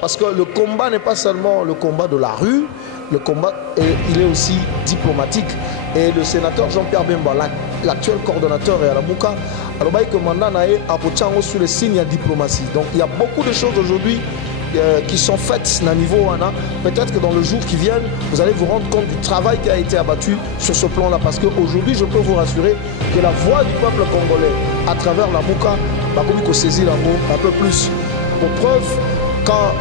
parce que le combat n'est pas seulement le combat de la rue, le combat, il est aussi diplomatique. Et le sénateur Jean-Pierre Bemba, l'actuel coordonnateur à la Mouka, alors il commande à sur le signe de diplomatie. Donc il y a beaucoup de choses aujourd'hui qui sont faites à niveau Wana. Peut-être que dans le jour qui vient, vous allez vous rendre compte du travail qui a été abattu sur ce plan-là. Parce qu'aujourd'hui, je peux vous rassurer que la voix du peuple congolais, à travers la Mouka, va comme saisir un peu plus. Pour preuve, quand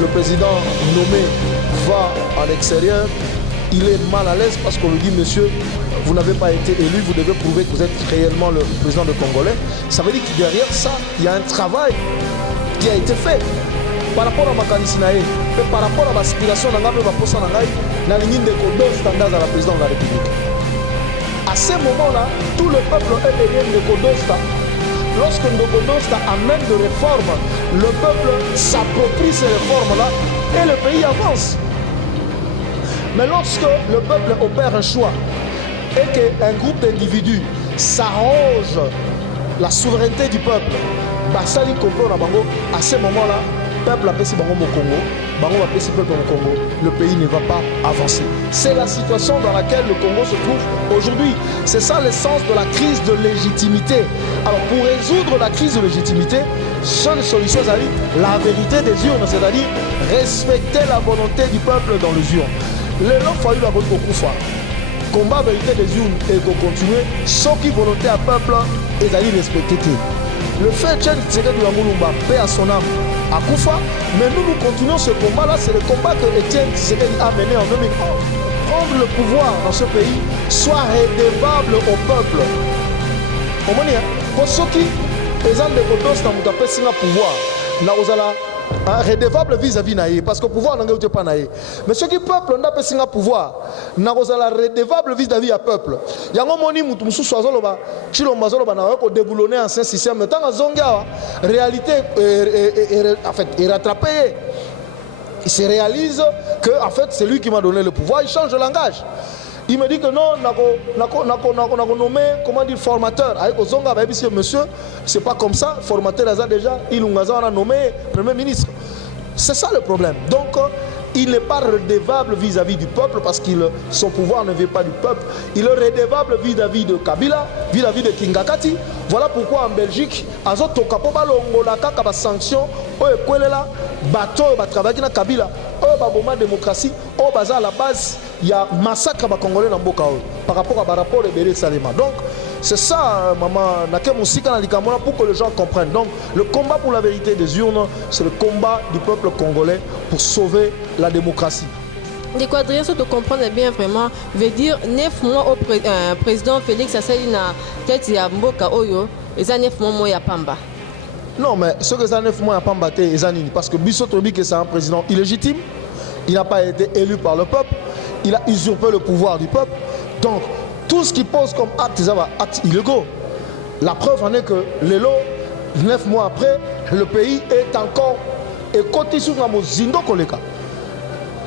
le président nommé va en extérieur, il est mal à l'aise parce qu'on lui dit, monsieur, vous n'avez pas été élu, vous devez prouver que vous êtes réellement le président de Congolais. Ça veut dire que derrière ça, il y a un travail qui a été fait. Par rapport à ma candidature, par rapport à l'aspiration de la standard à la présidence de la République. À ce moment-là, tout le peuple est derrière Ndokodosta. Lorsque Ndokodosta amène des réformes, le peuple s'approprie ces réformes-là et le pays avance. Mais lorsque le peuple opère un choix et qu'un groupe d'individus s'arroge la souveraineté du peuple, à ce moment-là, le peuple appelle au Congo, le pays ne va pas avancer. C'est la situation dans laquelle le Congo se trouve aujourd'hui. C'est ça l'essence de la crise de légitimité. Alors pour résoudre la crise de légitimité, seule solution, c'est-à-dire la vérité des urnes, c'est-à-dire respecter la volonté du peuple dans les urnes. Le long fallu la volonté beaucoup fois. Combat vérité des urnes et qu'on continue, sans qui volonté à peuple et d'aller respecter. Le fait c'est que Moulumba paix à son âme à Koufa, mais nous continuons ce combat-là, c'est le combat que Étienne Tshisekedi a mené en 2011. Prendre le pouvoir dans ce pays soit redevable au peuple. Pour ceux qui présentent des photos dans le pouvoir, redevable vis-à-vis naïe, parce que le pouvoir n'est pas naïe. Mais ceux qui peuple n'a pas un pouvoir, n'a pas redevable vis-à-vis du peuple. Il y a un moment où nous sommes déboulonnés en ce système, mais tant que la réalité est rattrapée, il se réalise que en fait, c'est lui qui m'a donné le pouvoir, il change de langage. Il me dit que non, on a nommé, comment dire, formateur. Avec Ozonga, monsieur, c'est pas comme ça. Formateur, déjà, il a nommé Premier ministre. C'est ça le problème. Donc, il n'est pas redevable vis-à-vis du peuple parce que son pouvoir ne vient pas du peuple. Il est redevable vis-à-vis de Kabila, vis-à-vis de Kingakati. Voilà pourquoi en Belgique, Azoto Kapoba Longolaka Kaba sanction, bateau travailler na Kabila, la démocratie, à la base, il y a massacre à Congolais dans Boka par rapport à rapport de Béré Salema. Donc, c'est ça, maman, pour que les gens comprennent. Donc, le combat pour la vérité des urnes, c'est le combat du peuple congolais pour sauver la démocratie. De quoi Adrien, si tu comprends bien vraiment, veut dire 9 mois au président Félix Assali na tête ya Mboka Oyo, et ça 9 mois ya Pamba. Non, mais ce que ça 9 mois ya Pamba, parce que Bissotobi, c'est un président illégitime, il n'a pas été élu par le peuple, il a usurpé le pouvoir du peuple. Donc, tout ce qui pose comme acte, c'est acte illégaux. La preuve en est que les lots, 9 mois après, le pays est encore écouté sur la Zindo Koleka.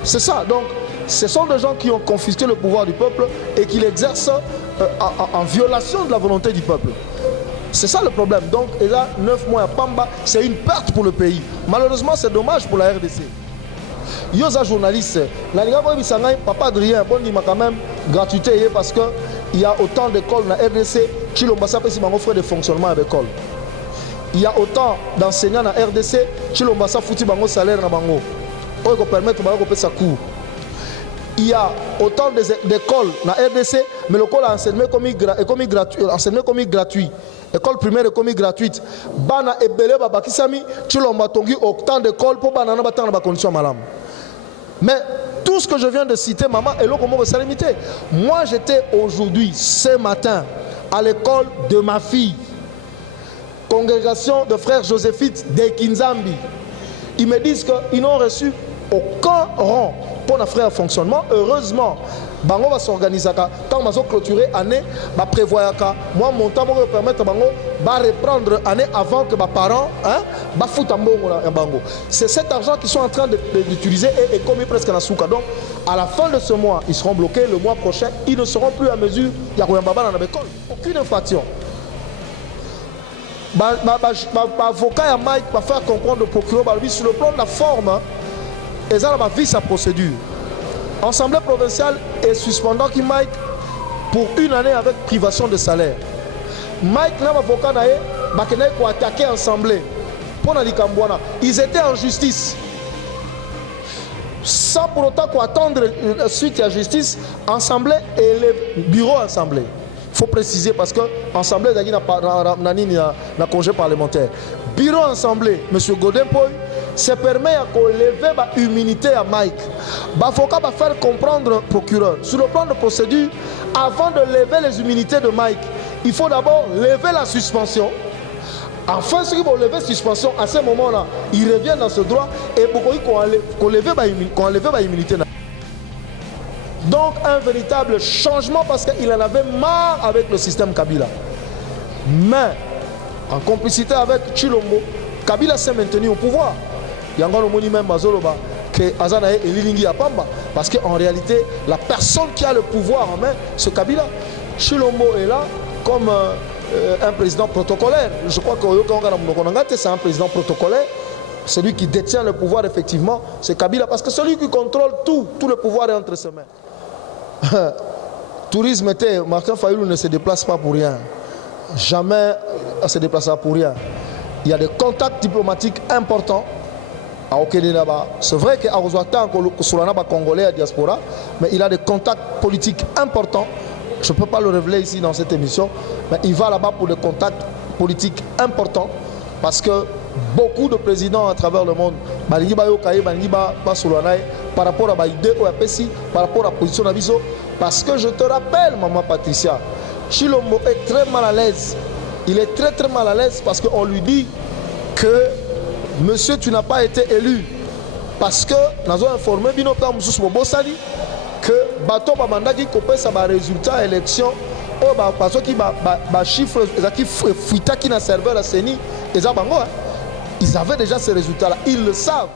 C'est ça. Donc, ce sont des gens qui ont confisqué le pouvoir du peuple et qui l'exercent en violation de la volonté du peuple. C'est ça le problème. Donc, et là, 9 mois à Pamba, c'est une perte pour le pays. Malheureusement, c'est dommage pour la RDC. Yosa journaliste, Papa Adrien, bon, il m'a quand même gratuité parce qu'il y a autant d'écoles dans la RDC, Chilomba Sapé, c'est mon frais de fonctionnement avec l'école. Il y a autant d'enseignants dans la RDC, Chilomba Sapé, foutu bango salaire na bango. Pour permettre de faire sa cours. Il y a autant d'écoles dans la RDC, mais l'école a enseigné comme gratuit. L'école primaire est comme gratuite. Bana et Belé Babakisami, Chilomba Tongi, autant d'écoles pour Banana Batan dans condition malam. Mais tout ce que je viens de citer, maman, est là comme on va limiter. Moi, j'étais aujourd'hui, ce matin, à l'école de ma fille, congrégation de frères joséphites de Kinzambi. Ils me disent qu'ils n'ont reçu aucun rang pour un frère fonctionnement. Heureusement, Bango va s'organiser. Quand on va clôturer l'année, va prévoir que moi, mon temps va permettre Bango va reprendre l'année avant que mes parents va foutre un Bango. C'est cet argent qu'ils sont en train d'utiliser et commis presque dans la souka. Donc, à la fin de ce mois, ils seront bloqués. Le mois prochain, ils ne seront plus à mesure. Il y a un baba dans l'école. Aucune infraction. avocat et Mike va faire comprendre au procureur sur le plan de la forme, et ça va vivre sa procédure. Assemblée provinciale est suspendant qui Mike pour 1 année avec privation de salaire. Mike n'a pas avocat pour attaquer l'Assemblée. Ils étaient en justice. Sans pour autant attendre suite à la justice, Assemblée et le bureau Assemblée. Il faut préciser parce que l'Assemblée n'a congé parlementaire. Bureau Assemblée, M. Godin Poy, se permet de lever l'immunité à Mike. L'avocat va faire comprendre au procureur. Sur le plan de procédure, avant de lever les immunités de Mike, il faut d'abord lever la suspension. Enfin, ceux qui vont lever la suspension, à ce moment-là, ils reviennent dans ce droit et pour qu'on lève l'immunité. Donc, un véritable changement parce qu'il en avait marre avec le système Kabila. Mais, en complicité avec Chilombo, Kabila s'est maintenu au pouvoir. Il y a un moni même Mazoloba que Azanae et Lilingi Apamba. Parce qu'en réalité, la personne qui a le pouvoir en main, c'est Kabila. Chilombo est là comme un président protocolaire. Je crois que c'est un président protocolaire. Celui qui détient le pouvoir, effectivement, c'est Kabila. Parce que celui qui contrôle tout le pouvoir est entre ses mains. Tourisme était, Martin Fayoulou ne se déplace pas pour rien. Jamais ne se déplacera pour rien. Il y a des contacts diplomatiques importants à Okene-Naba. C'est vrai qu'à Rosuatan, Congolais à diaspora, mais il a des contacts politiques importants. Je ne peux pas le révéler ici dans cette émission, mais il va là-bas pour des contacts politiques importants parce que beaucoup de présidents à travers le monde, par rapport à l'idée par rapport à la position d'Abiso, parce que je te rappelle, maman Patricia, Chilombo est très mal à l'aise. Il est très très mal à l'aise parce qu'on lui dit que monsieur, tu n'as pas été élu. Parce que nous avons informé que bateau bamanda qui copie ça ba résultat élection o ba parce qui ba chiffre qui fuita qui na serveur la CENI et ça bango ils avaient déjà ces résultats là, ils le savent.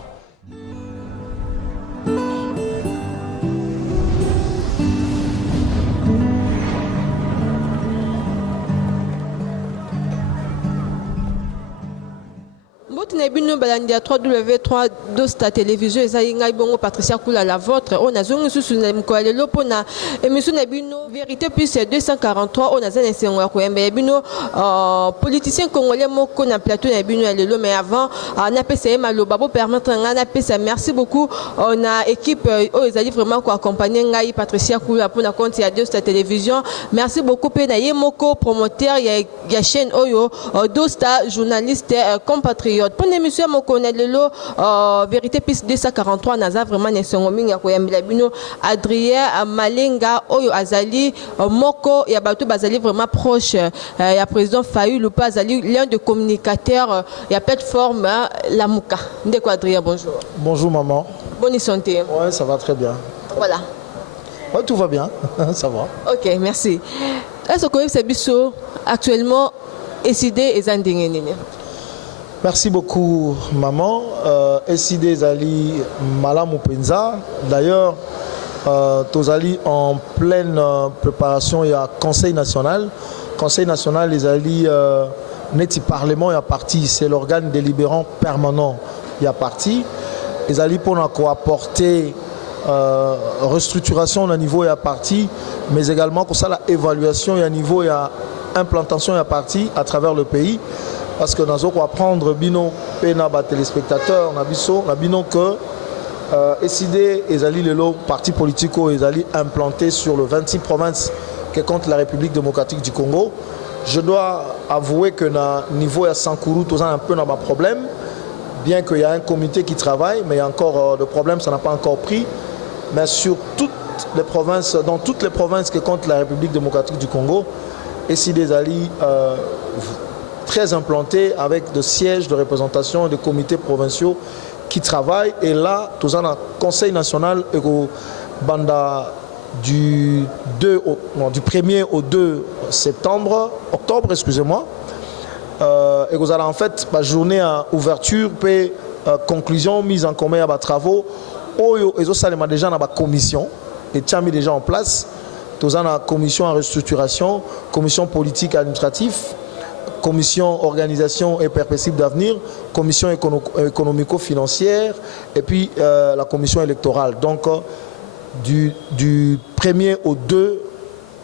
Nebino Balandia 3W3 Dosta Télévision et Zainga Bongo Patricia Koula la vôtre. On a zone sous Nemkoale Lopona émission Nebino Vérité plus 243 on a zane Senwa Koembe Nebino politicien congolais moko na plateau Nebino Lelo mais avant on a PCM Maloba pour permettre on a PCM merci beaucoup on a équipe ils allaient vraiment ko accompagner Ngai Patricia Koula pour na compte ya Dosta Télévision merci beaucoup pe na yemoko promoteur ya chaîne Oyo Dosta journaliste compatriote pour l'émission Mokonelelo Vérité piste 243 naza vraiment nesongomi ya koyambila bino Adrien Malenga Oyo Azali Moko ya bato bazali vraiment proche ya président Fayoulou pas Azali l'un des communicateurs ya plateforme Lamuka. Ndeko Adrien, bonjour. Bonjour maman. Bonne santé. Ouais, ça va très bien. Voilà. Ouais, tout va bien. Ça va. OK, merci. Est-ce que c'est biso actuellement SID et Zandingene? Merci beaucoup, maman. SID Zali Malamou Penza. D'ailleurs, Tozali en pleine préparation, il y a Conseil national. Conseil national, les Ali, Neti Parlement, il y a parti. C'est l'organe délibérant permanent, il y a parti. Les Ali pour nous apporter restructuration au niveau, il y a parti. Mais également, pour ça, l'évaluation, il y a niveau, il y a implantation, il y a parti à travers le pays. Parce que nous allons apprendre bino pena ba téléspectateurs na bino que SID et Zali Lelo parti politique et Zali implanté sur le 26 provinces que compte la République démocratique du Congo. Je dois avouer que na niveau à Sankourou tous un peu dans ma problème, bien qu'il y a un comité qui travaille, mais il y a encore de problèmes, ça n'a pas encore pris. Mais sur toutes les provinces, dans toutes les provinces que compte la République démocratique du Congo, SID Zali très implanté avec des sièges de représentation des comités provinciaux qui travaillent. Et là, tout un conseil national et au banda du 1er au 2 octobre, excusez-moi. Et vous allez en fait la journée à ouverture, puis conclusion, mise en commun à travaux. Et ça, il déjà dans la commission, et tu as mis déjà en place. Tout un commission en restructuration, commission politique et administrative. commission organisation et perspective d'avenir, commission économico-financière et puis la commission électorale. Donc du 1er au 2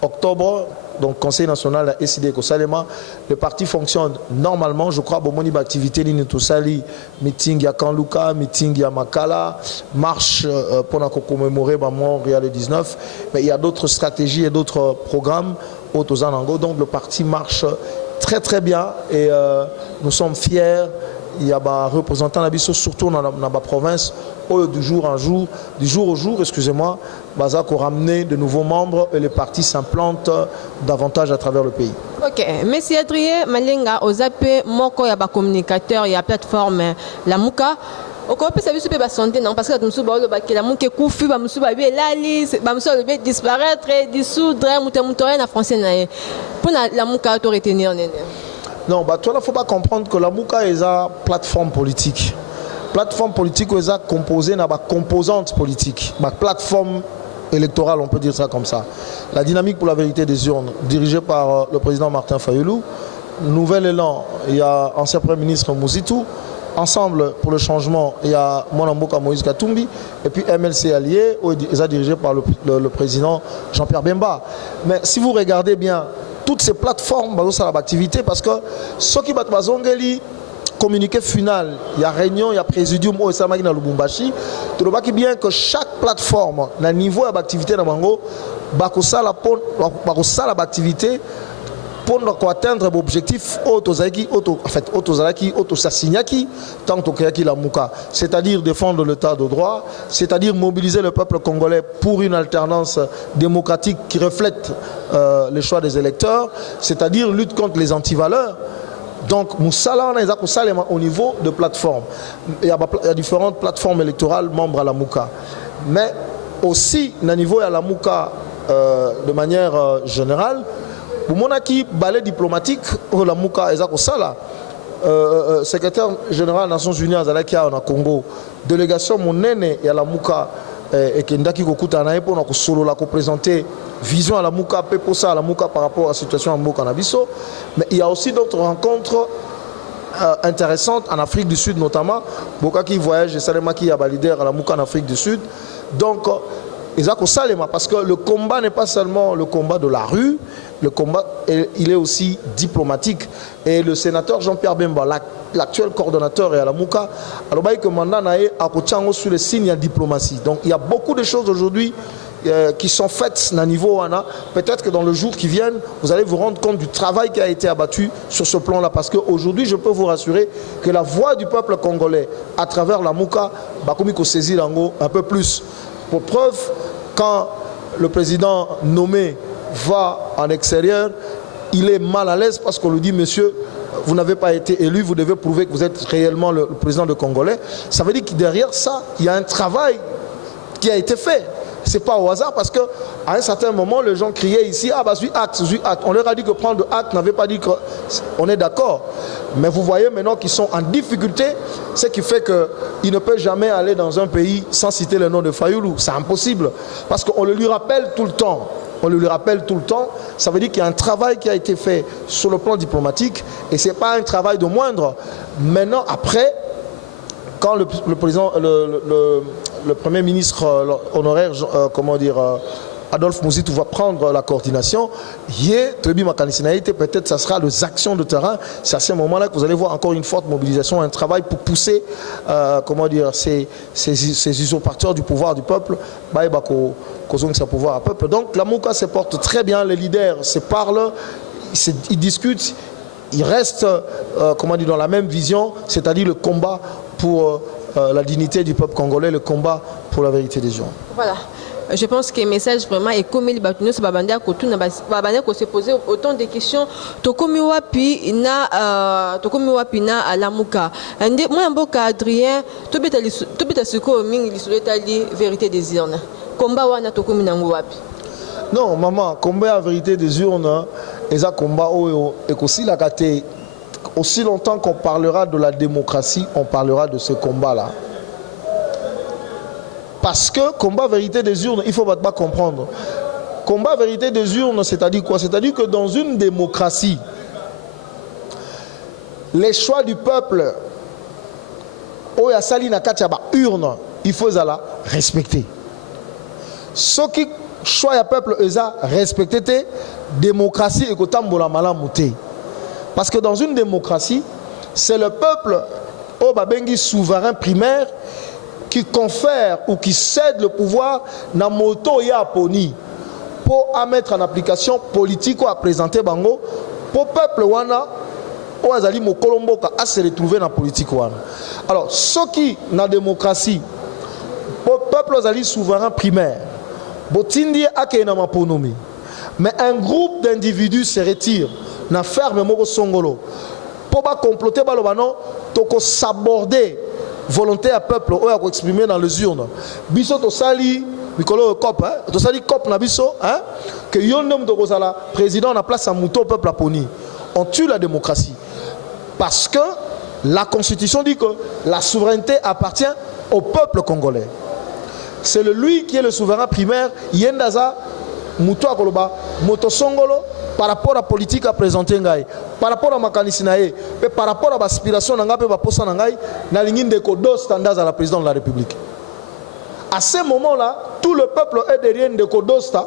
octobre, donc Conseil national a décidé que Salema, le parti fonctionne normalement. Je crois que mon activité Sali, meeting à Kanluka, meeting à Makala, marche pour commémorer Montréal le 19. Mais il y a d'autres stratégies et d'autres programmes au Tozanango. Donc le parti marche très très bien et nous sommes fiers. Il y a des représentants surtout dans la province, du jour au jour, excusez-moi, Bazako ramener de nouveaux membres et les partis s'implantent davantage à travers le pays. Ok, Monsieur Adrien Malenga, aux AP, Moko, il y a des communicateurs, il y a plateforme La Mouka. On peut savoir si c'est santé, non, parce que nous sommes la Mouka Koufi, nous sommes la liste, nous sommes disparaître, dissoudre, nous français. Pour la Mouka, tu retenir. Non, bah, toi, il ne faut pas comprendre que la Mouka est une plateforme politique. Plateforme politique est composée de composantes politiques. Ma plateforme électorale, on peut dire ça comme ça. La dynamique pour la vérité des urnes, dirigée par le président Martin Fayulu. Nouvel élan, il y a ancien Premier ministre Mouzitou. Ensemble pour le changement, il y a Monamboka Moïse Katumbi. Et puis MLC Allié, dirigé par le président Jean-Pierre Bemba. Mais si vous regardez bien, toutes ces plateformes sont à l'activité parce que ceux qui battent Bazongeli, communiqué final, il y a réunion, il y a présidium au Samagi dans Lubumbashi. Tu vois bien que chaque plateforme, le niveau d'activité dans Bango, ça l'activité pour atteindre l'objectif c'est-à-dire défendre l'état de droit, c'est-à-dire mobiliser le peuple congolais pour une alternance démocratique qui reflète les choix des électeurs, c'est-à-dire lutte contre les antivaleurs. Donc, Moussala, on a au niveau de plateformes. Il y a différentes plateformes électorales membres à la Mouka. Mais aussi, au niveau de la Mouka, de manière générale, pour mon acquis, balai diplomatique, la Mouka, secrétaire général des Nations Unies à Congo, délégation monene et à la Mouka, et qui ndaki kokuta na pour na solo la présenter vision à la Mouka peposa à la Mouka par rapport à la situation en Mouka Nabiso. Mais il y a aussi d'autres rencontres intéressantes en Afrique du Sud notamment. Boka qui voyage et Salema qui a leader à la Mouka en Afrique du Sud. Donc parce que le combat n'est pas seulement le combat de la rue, le combat il est aussi diplomatique. Et le sénateur Jean-Pierre Bemba, l'actuel coordonnateur et à la Mouka, alors que mandat a sur le signe de diplomatie. Donc il y a beaucoup de choses aujourd'hui qui sont faites à niveau ANA. Peut-être que dans le jour qui viennent, vous allez vous rendre compte du travail qui a été abattu sur ce plan-là. Parce qu'aujourd'hui, je peux vous rassurer que la voix du peuple congolais à travers la Mouka, va saisir un peu plus. Pour preuve, quand le président nommé va en extérieur, il est mal à l'aise parce qu'on lui dit, monsieur, vous n'avez pas été élu, vous devez prouver que vous êtes réellement le président de Congolais. Ça veut dire que derrière ça, il y a un travail qui a été fait. Ce n'est pas au hasard parce qu'à un certain moment, les gens criaient ici, ah bah, suis acte. On leur a dit que prendre acte n'avait pas dit qu'on est d'accord. Mais vous voyez maintenant qu'ils sont en difficulté, ce qui fait qu'ils ne peuvent jamais aller dans un pays sans citer le nom de Fayulu. C'est impossible parce qu'on le lui rappelle tout le temps. On le lui rappelle tout le temps. Ça veut dire qu'il y a un travail qui a été fait sur le plan diplomatique et ce n'est pas un travail de moindre. Maintenant, après, quand le président, le Premier ministre honoraire, Adolphe Mouzitou va prendre la coordination, peut-être ça sera les actions de terrain. C'est à ce moment-là que vous allez voir encore une forte mobilisation, un travail pour pousser ces usurpateurs du pouvoir du peuple, pouvoir à peuple. Donc la Mouka se porte très bien, les leaders se parlent, ils discutent, ils restent dans la même vision, c'est-à-dire le combat pour la dignité du peuple congolais, le combat pour la vérité des gens. Voilà. Je pense que le message vraiment est comme il va se poser autant de questions. Tokomi wapi na à la Mouka. Moi mboka Adrien, to beta suko mingi lisoleta vérité des urnes. Combat wana tokomi nango wapi. Non maman, combat la vérité des urnes, eza combat oyo ekosi la kate. Aussi longtemps qu'on parlera de la démocratie, on parlera de ce combat-là. Parce que combat vérité des urnes, il ne faut pas comprendre. Combat vérité des urnes, c'est-à-dire quoi? C'est-à-dire que dans une démocratie, les choix du peuple, oyo asali na kati ya ba urne, il faut la respecter. Ce qui choix ya peuple eza respecter te, démocratie et kotambola malamu te. Parce que dans une démocratie, c'est le peuple au babengi souverain primaire qui confère ou qui cède le pouvoir na moto ya poni pour mettre en application politique ou à présenter bango pour peuple wana ou azali mokolomboka à se retrouver dans la politique wana. Alors ceux qui na démocratie pour peuple azali souverain primaire botindi ake na maponomi, mais un groupe d'individus se retire na ferme moko songolo pour pas comploter balobano toko saborder volonté à peuple ou à exprimer dans les urnes. Biso to sali mikolo cop to sali cop na biso hein que yondom to sala président na place à mouton peuple à poni. On tue la démocratie parce que la constitution dit que la souveraineté appartient au peuple congolais. C'est lui qui est le souverain primaire yendaza mouton à koloba moto songolo par rapport à la politique à présenter ngai, par rapport à ma kanisinae, et par rapport à l'aspiration nanga pe ba posa ngai na lingine de kodo standards à la présidente de la République. À ce moment-là, tout le peuple est derrière Ndekodosta.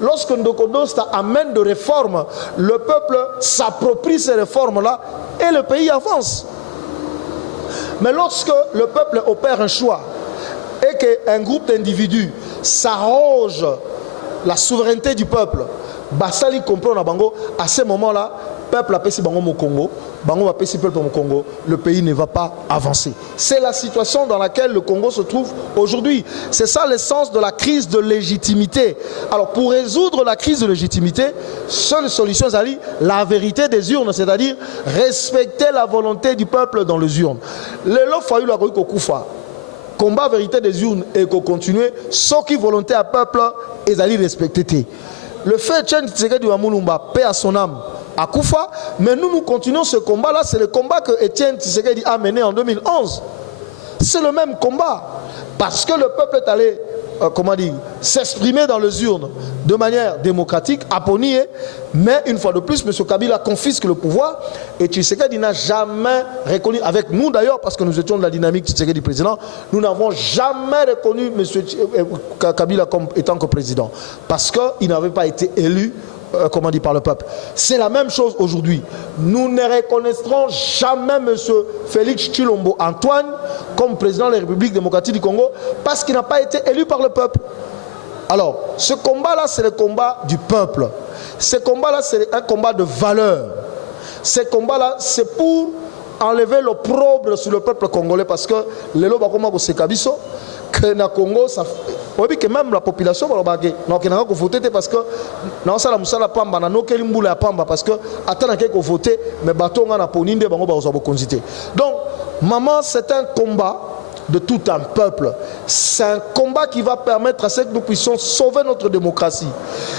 Lorsque Ndekodosta amène des réformes, le peuple s'approprie ces réformes-là et le pays avance. Mais lorsque le peuple opère un choix et qu'un groupe d'individus s'arroge la souveraineté du peuple, basali comprend na bango, à ce moment-là, peuple appelle bango mo Congo, bango appelle peuple mo Congo, le pays ne va pas avancer. C'est la situation dans laquelle le Congo se trouve aujourd'hui. C'est ça l'essence de la crise de légitimité. Alors pour résoudre la crise de légitimité, seule solution c'est la vérité des urnes, c'est-à-dire respecter la volonté du peuple dans les urnes. Le lo fayu la kokufa. Combat vérité des urnes et qu'on continue, ce qui volonté à peuple est d'aller respecter. Le fait Etienne Tshisekedi Wamulumba, paix à son âme, à Koufa, mais nous continuons ce combat-là. C'est le combat que Etienne Tshisekedi a mené en 2011. C'est le même combat. Parce que le peuple est allé, s'exprimer dans les urnes de manière démocratique, apponier, mais une fois de plus, M. Kabila confisque le pouvoir et Tshisekedi n'a jamais reconnu, avec nous d'ailleurs, parce que nous étions de la dynamique Tshisekedi président, nous n'avons jamais reconnu M. Kabila comme étant que président, parce qu'il n'avait pas été élu par le peuple. C'est la même chose aujourd'hui. Nous ne reconnaîtrons jamais M. Félix Tshilombo Antoine comme président de la République démocratique du Congo parce qu'il n'a pas été élu par le peuple. Alors, ce combat-là, c'est le combat du peuple. Ce combat-là, c'est un combat de valeur. Ce combat-là, c'est pour enlever l'opprobre sur le peuple congolais parce que les lois comme Sekabiso, que na Congo, ça fait que même la population va voter parce que na sala musala pamba na no kelimboula pamba parce que attend que voter mais bateau na poninde bango ba konzité. Donc maman, c'est un combat de tout un peuple. C'est un combat qui va permettre à ce que nous puissions sauver notre démocratie.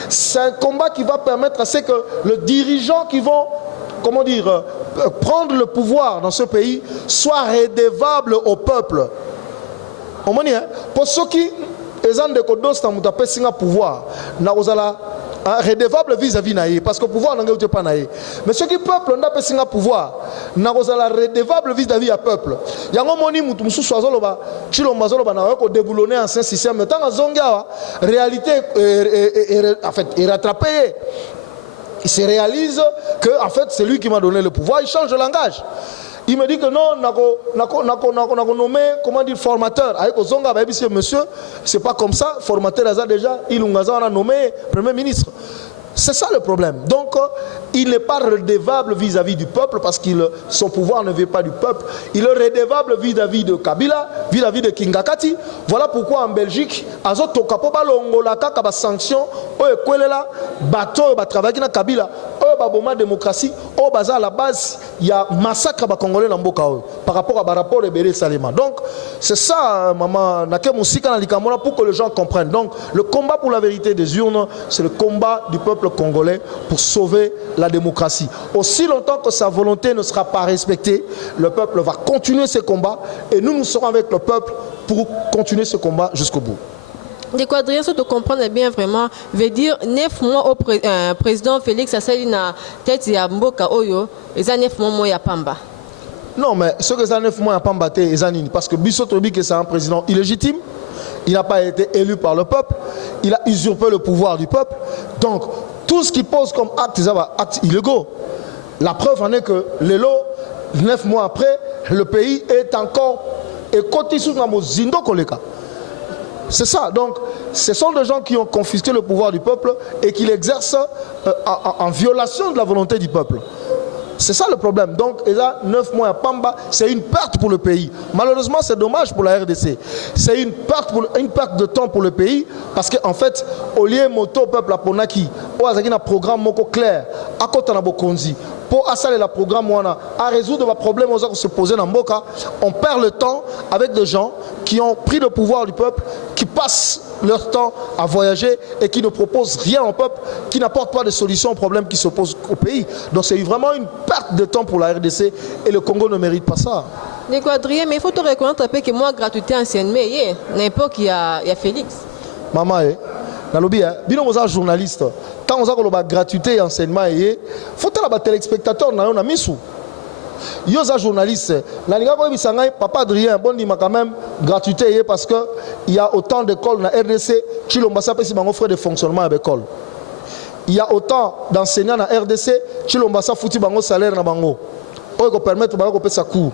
C'est un combat qui va permettre à ce que les dirigeants qui vont prendre le pouvoir dans ce pays soient redevables au peuple. Pour ceux qui ont un pouvoir, redevable vis-à-vis naïe, parce que le pouvoir n'est pas naïe. Mais ceux qui peuple n'ont pas un pouvoir, n'a redevable vis-à-vis du peuple. Il y a un moment où tout le monde déboulonné un système, mais tant que réalité est rattrapée. Il se réalise que en fait c'est lui qui m'a donné le pouvoir, il change de langage. Il me dit que non, on nommé, comment dire, formateur. Avec Ozonga, monsieur, c'est pas comme ça. Formateur, déjà, il a nommé Premier ministre. C'est ça le problème. Donc, il n'est pas redevable vis-à-vis du peuple parce que son pouvoir ne vient pas du peuple. Il est redevable vis-à-vis de Kabila, vis-à-vis de Kingakati. Voilà pourquoi en Belgique, Azoto Kapoba Longola Kaba sanction, bateau travailler na Kabila, Baboma démocratie, à la base, il y a massacre Congolais dans Mboka par rapport à rapport de Béré Salema. Donc, c'est ça, maman, pour que les gens comprennent. Donc, le combat pour la vérité des urnes, c'est le combat du peuple congolais pour sauver la démocratie. Aussi longtemps que sa volonté ne sera pas respectée, le peuple va continuer ce combat et nous serons avec le peuple pour continuer ce combat jusqu'au bout. De quoi Adrien, si tu comprends bien vraiment, veut dire 9 mois au président Félix Assali na tête ya Mboka Oyo, et ça 9 mois ya Pamba. Non, mais ce que ça 9 mois n'a pas battu Ezanini, parce que Bissot Tobi, que c'est un président illégitime, il n'a pas été élu par le peuple, il a usurpé le pouvoir du peuple. Donc, tout ce qu'il pose comme actes illégaux, la preuve en est que les lots, 9 mois après, le pays est encore écoté sous la Zindo Koleka. C'est ça. Donc, ce sont des gens qui ont confisqué le pouvoir du peuple et qui l'exercent en violation de la volonté du peuple. C'est ça le problème. Donc, et là, 9 mois à Pamba, c'est une perte pour le pays. Malheureusement, c'est dommage pour la RDC. C'est une perte de temps pour le pays parce qu'en fait, au lieu de moto peuple à Ponaki, on a un programme moko clair, à côté de Bokonzi, pour assaler le programme à résoudre les problèmes qui se posent dans Mboka, on perd le temps avec des gens qui ont pris le pouvoir du peuple, qui passent leur temps à voyager et qui ne proposent rien au peuple, qui n'apportent pas de solution aux problèmes qui se posent au pays. Donc c'est vraiment une perte de temps pour la RDC et le Congo ne mérite pas ça. Adrien, mais il faut te reconnaître que moi, gratuité ancienne, mais n'importe il y a Félix. Maman, nalobi, bino moza journaliste. Quand on a la gratuité et enseignement, il faut que les téléspectateurs na misu. Yo za journaliste, papa Adrien, bon dit quand même gratuité parce que il y a autant d'écoles dans la RDC, qui l'ont passé si bango frais de fonctionnement à l'école. Il y a autant d'enseignants dans la RDC, qui l'ont passé foutu bango salaire na bango. Pour qu'on permette bango payer sa cours.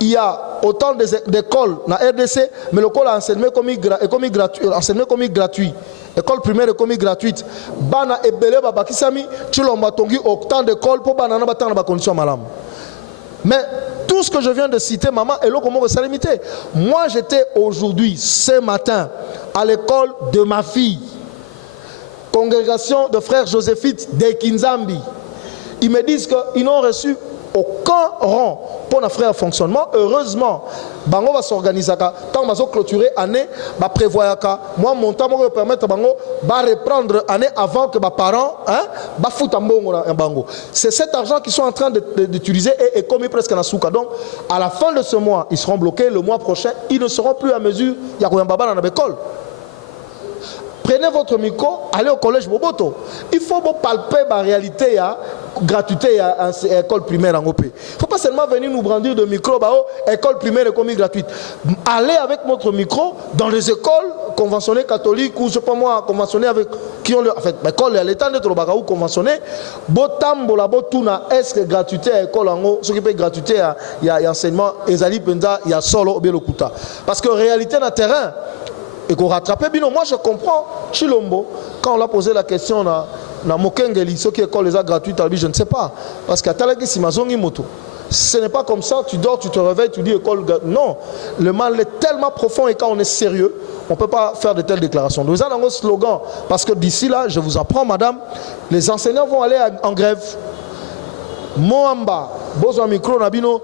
Il y a autant d'écoles dans la RDC, mais l'école a enseignement comme gratuit. École primaire et comme gratuite. Bana et belé babakisami, tu l'as matongi autant d'écoles pour banana battre dans conditions malam. Mais tout ce que je viens de citer, maman, est là comment vous savez limiter. Moi, j'étais aujourd'hui, ce matin, à l'école de ma fille, congrégation de frères joséphites de Kinzambi. Ils me disent qu'ils n'ont reçu aucun rang pour notre frère fonctionnement. Heureusement, bango va s'organiser quand on va clôturer l'année, va prévoir moi mon temps va permettre bango va reprendre l'année avant que mes parents va foutre en bango. C'est cet argent qu'ils sont en train d'utiliser et commis presque dans souka. Donc à la fin de ce mois, ils seront bloqués. Le mois prochain, ils ne seront plus à mesure. Il y a un baba dans l'école. Prenez votre micro, allez au collège Boboto. Il faut palper la réalité à gratuité à l'école primaire en OP. Il ne faut pas seulement venir nous brandir de micro, école primaire et commis gratuite. Allez avec votre micro dans les écoles conventionnées catholiques ou je sais pas moi, conventionnées avec qui ont en fait, l'école à l'état d'être ou conventionné. Botambola botuna est-ce que gratuité à l'école en haut, ce qui peut être gratuité il y a enseignement, ezali penza, il y a solo bien le kuta. Parce que réalité dans le terrain, et qu'on rattrape, moi je comprends Chilombo quand on l'a posé la question na Mokengeli, ceux qui école les a gratuites, je ne sais pas parce qu'à Talagi Simazongi Moto, ce n'est pas comme ça, tu dors, tu te réveilles, tu dis école non, le mal est tellement profond et quand on est sérieux, on ne peut pas faire de telles déclarations. Nous avons un slogan parce que d'ici là, je vous apprends madame, les enseignants vont aller en grève. Moamba, bozo micro na bino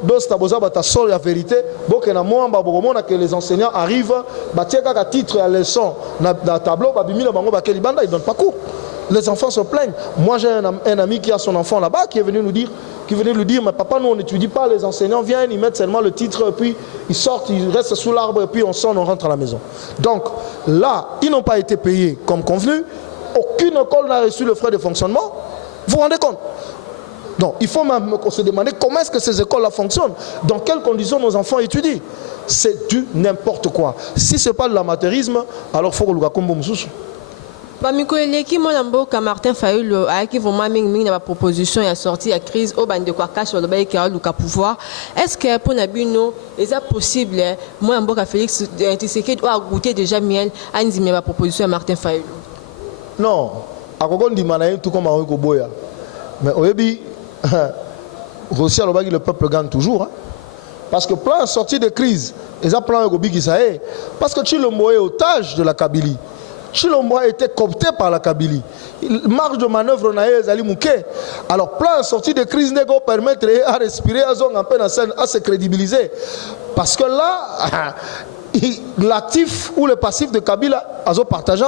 dosta boza bata sol la vérité, boke na moamba bokomona que les enseignants arrivent, batieka ka titre à leçon na tableau babimi na bango bakeli banda, ils donnent pas cours. Les enfants se plaignent. Moi j'ai un ami qui a son enfant là-bas qui est venu lui dire mais papa nous on n'étudie pas, les enseignants viennent, ils mettent seulement le titre et puis ils sortent, ils restent sous l'arbre et puis on sort, on rentre à la maison. Donc là, ils n'ont pas été payés comme convenu, aucune école n'a reçu le frais de fonctionnement. Vous vous rendez compte? Donc, il faut même se demander comment est-ce que ces écoles-là fonctionnent, dans quelles conditions nos enfants étudient. C'est du n'importe quoi. Si ce n'est pas de l'amateurisme, alors il faut que nous ayons Bamikoleki mboka Martin Fayulu qui vraiment mingi na proposition ya sortie ya crise au bande kwa cash au baï qui a le pouvoir. Est-ce que pour Nabino est possible moi mboka Félix Tshisekedi a goûté déjà miel à ndimi ma proposition à Martin Fayulu? Non, à kokondi manaye tout comme à Boya. Mais oyebi Russie le peuple gagne toujours. Parce que plan sortie de crise, ils ont plan qui ça est. Parce que Chilombo est otage de la Kabylie. Chilombo a été coopté par la Kabylie. Marge de manœuvre n'a mouké. Alors plan sortie de crise n'est pas permettre à respirer à se crédibiliser. Parce que là, l'actif ou le passif de Kabila a partagé.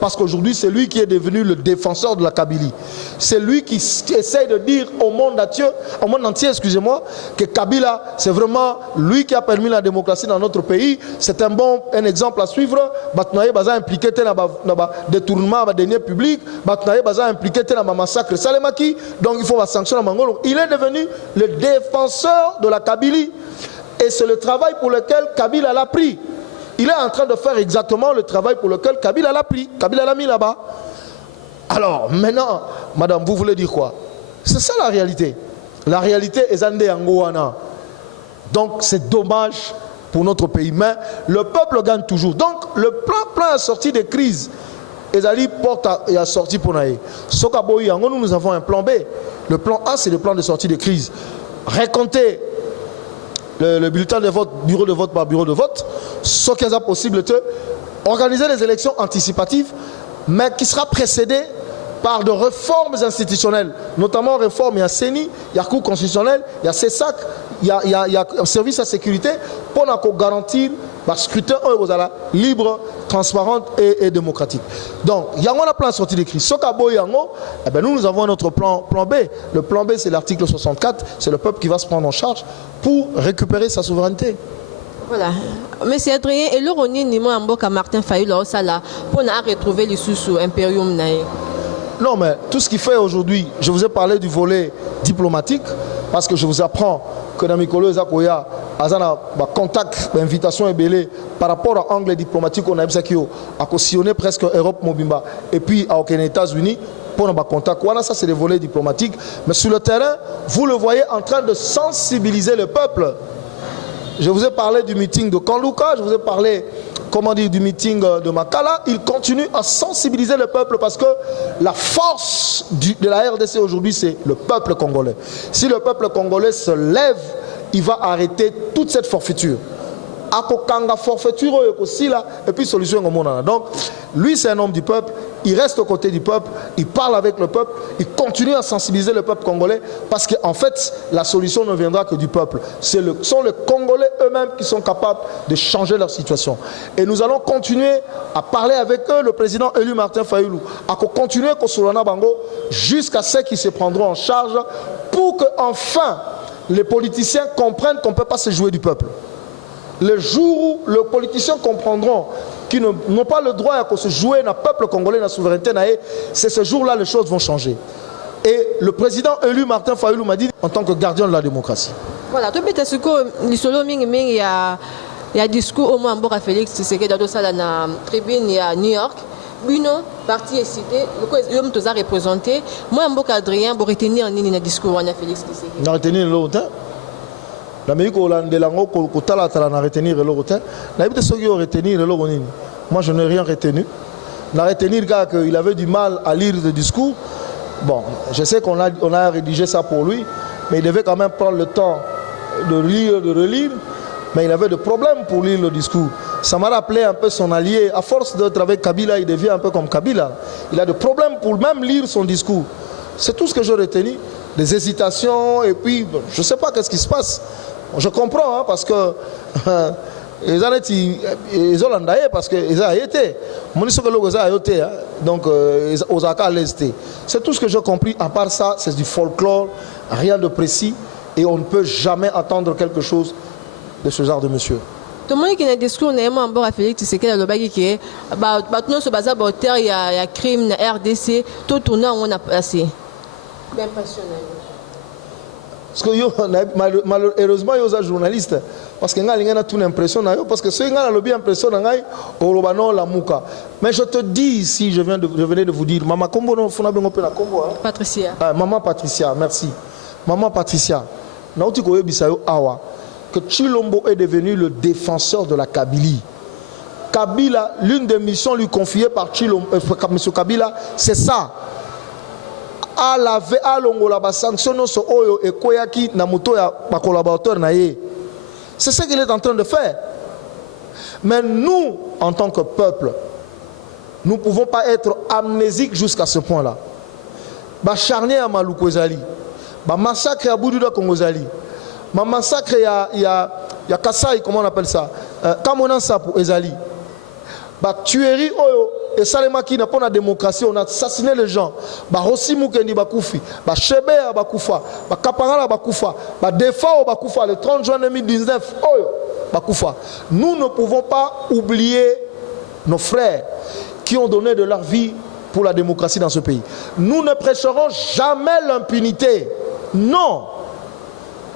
Parce qu'aujourd'hui, c'est lui qui est devenu le défenseur de la Kabylie. C'est lui qui essaye de dire au monde entier, excusez-moi, que Kabila, c'est vraiment lui qui a permis la démocratie dans notre pays. C'est un exemple à suivre. Batnaye Baza impliqué dans le détournement des deniers publics. Batnaye Baza impliqué dans le massacre Salemaki. Donc il faut la sanction à Mangolo. Il est devenu le défenseur de la Kabylie. Et c'est le travail pour lequel Kabila l'a pris. Il est en train de faire exactement le travail pour lequel Kabila l'a pris. Kabila l'a mis là-bas. Alors, maintenant, madame, vous voulez dire quoi? C'est ça la réalité. La réalité est Zande Angoana. Donc, c'est dommage pour notre pays. Mais le peuple gagne toujours. Donc, le plan a sorti des crises. Ezali porte et a sorti pour naïe. Sokaboyi Ango, nous avons un plan B. Le plan A, c'est le plan de sortie des crises. Raconter le bulletin de vote, bureau de vote par bureau de vote, ce qui est possible de organiser des élections anticipatives, mais qui sera précédée par de réformes institutionnelles, notamment réformes, il y a CENI, il y a Cour constitutionnelle, il y a CESAC, il y a service à sécurité, pour garantir le scrutin libre, transparent et démocratique. Donc, il y a un plan de sortie des crises. Nous avons notre plan B. Le plan B, c'est l'article 64. C'est le peuple qui va se prendre en charge pour récupérer sa souveraineté. Voilà. Monsieur Adrien, et l'Europe, nous avons Martin Fayulu pour retrouver les sous impérium. Non, mais tout ce qu'il fait aujourd'hui, je vous ai parlé du volet diplomatique, parce que je vous apprends que dans Mikolo Zakoya, Azana, contact, invitation et belé par rapport à l'angle diplomatique, on a cautionné presque Europe Mobimba et puis aux États-Unis pour nos contacts. Voilà, ça c'est des volets diplomatiques. Mais sur le terrain, vous le voyez en train de sensibiliser le peuple. Je vous ai parlé du meeting de Kanlouka, je vous ai parlé, du meeting de Makala. Il continue à sensibiliser le peuple parce que la force de la RDC aujourd'hui, c'est le peuple congolais. Si le peuple congolais se lève, il va arrêter toute cette forfaiture. Et puis solution au monde. Donc, lui c'est un homme du peuple, il reste aux côtés du peuple, il parle avec le peuple, il continue à sensibiliser le peuple congolais parce qu'en fait, la solution ne viendra que du peuple. Ce sont les Congolais eux-mêmes qui sont capables de changer leur situation. Et nous allons continuer à parler avec eux, le président élu Martin Fayulu, à continuer Kosolana Bango jusqu'à ce qu'ils se prendront en charge pour que enfin les politiciens comprennent qu'on ne peut pas se jouer du peuple. Le jour où les politiciens comprendront qu'ils n'ont pas le droit à se jouer dans le peuple congolais, dans la souveraineté, c'est ce jour-là les choses vont changer. Et le président élu Martin Fayulu m'a dit en tant que gardien de la démocratie. Voilà, tu peux te dire qu'il y a un discours au moins à Félix Tshisekedi dans la tribune à New York. Bino, parti est cité, l'homme qui a représenté. Moi, je suis Adrien, je retenir un discours à Félix Tshisekedi. Je retenir longtemps. L'Amérique hollandaise, na retenir le rotin. Moi, je n'ai rien retenu. Na retenir qu'il avait du mal à lire le discours. Bon, je sais qu'on a rédigé ça pour lui, mais il devait quand même prendre le temps de lire, de relire. Mais il avait des problèmes pour lire le discours. Ça m'a rappelé un peu son allié. À force d'être avec Kabila, il devient un peu comme Kabila. Il a des problèmes pour même lire son discours. C'est tout ce que j'ai retenu. Des hésitations, et puis, je ne sais pas qu'est-ce qui se passe. Je comprends, hein, parce que ils ont l'andaïe parce qu'ils ont été. Donc, aux accords lestés. C'est tout ce que j'ai compris. À part ça, c'est du folklore, rien de précis, et on ne peut jamais attendre quelque chose de ce genre de monsieur. Tout le monde qui a un discours, on a un bon à Félix Tshisekedi, il y a crime, la RDC, tout tournant, on a passé. Bien passionnant. Parce que malheureusement, il y a des journalistes. Parce que il y a une impression. Parce que ceux qui ont bien impression, mais je te dis ici, je venais de vous dire, Maman Kombo, Patricia. Maman Patricia, merci. Maman Patricia, que Tshilombo est devenu le défenseur de la Kabylie. Kabila, l'une des missions lui confiées par M. Kabila, c'est ça. C'est ce qu'il est en train de faire. Mais nous, en tant que peuple, nous ne pouvons pas être amnésiques jusqu'à ce point-là. Charnier à Maloukozali, massacre à Boudouda Kongozali, massacre il y a Kassai, comment on appelle ça, Kamonansa pour Ezali. Tuerie, et Salemaki n'a pas la démocratie, on a assassiné les gens. Rossi Mukendi Bakoufi, Chebe Bakoufa, Kaparala Bakoufa, Defao Bakoufa, le 30 juin 2019, Bakoufa. Nous ne pouvons pas oublier nos frères qui ont donné de leur vie pour la démocratie dans ce pays. Nous ne prêcherons jamais l'impunité. Non.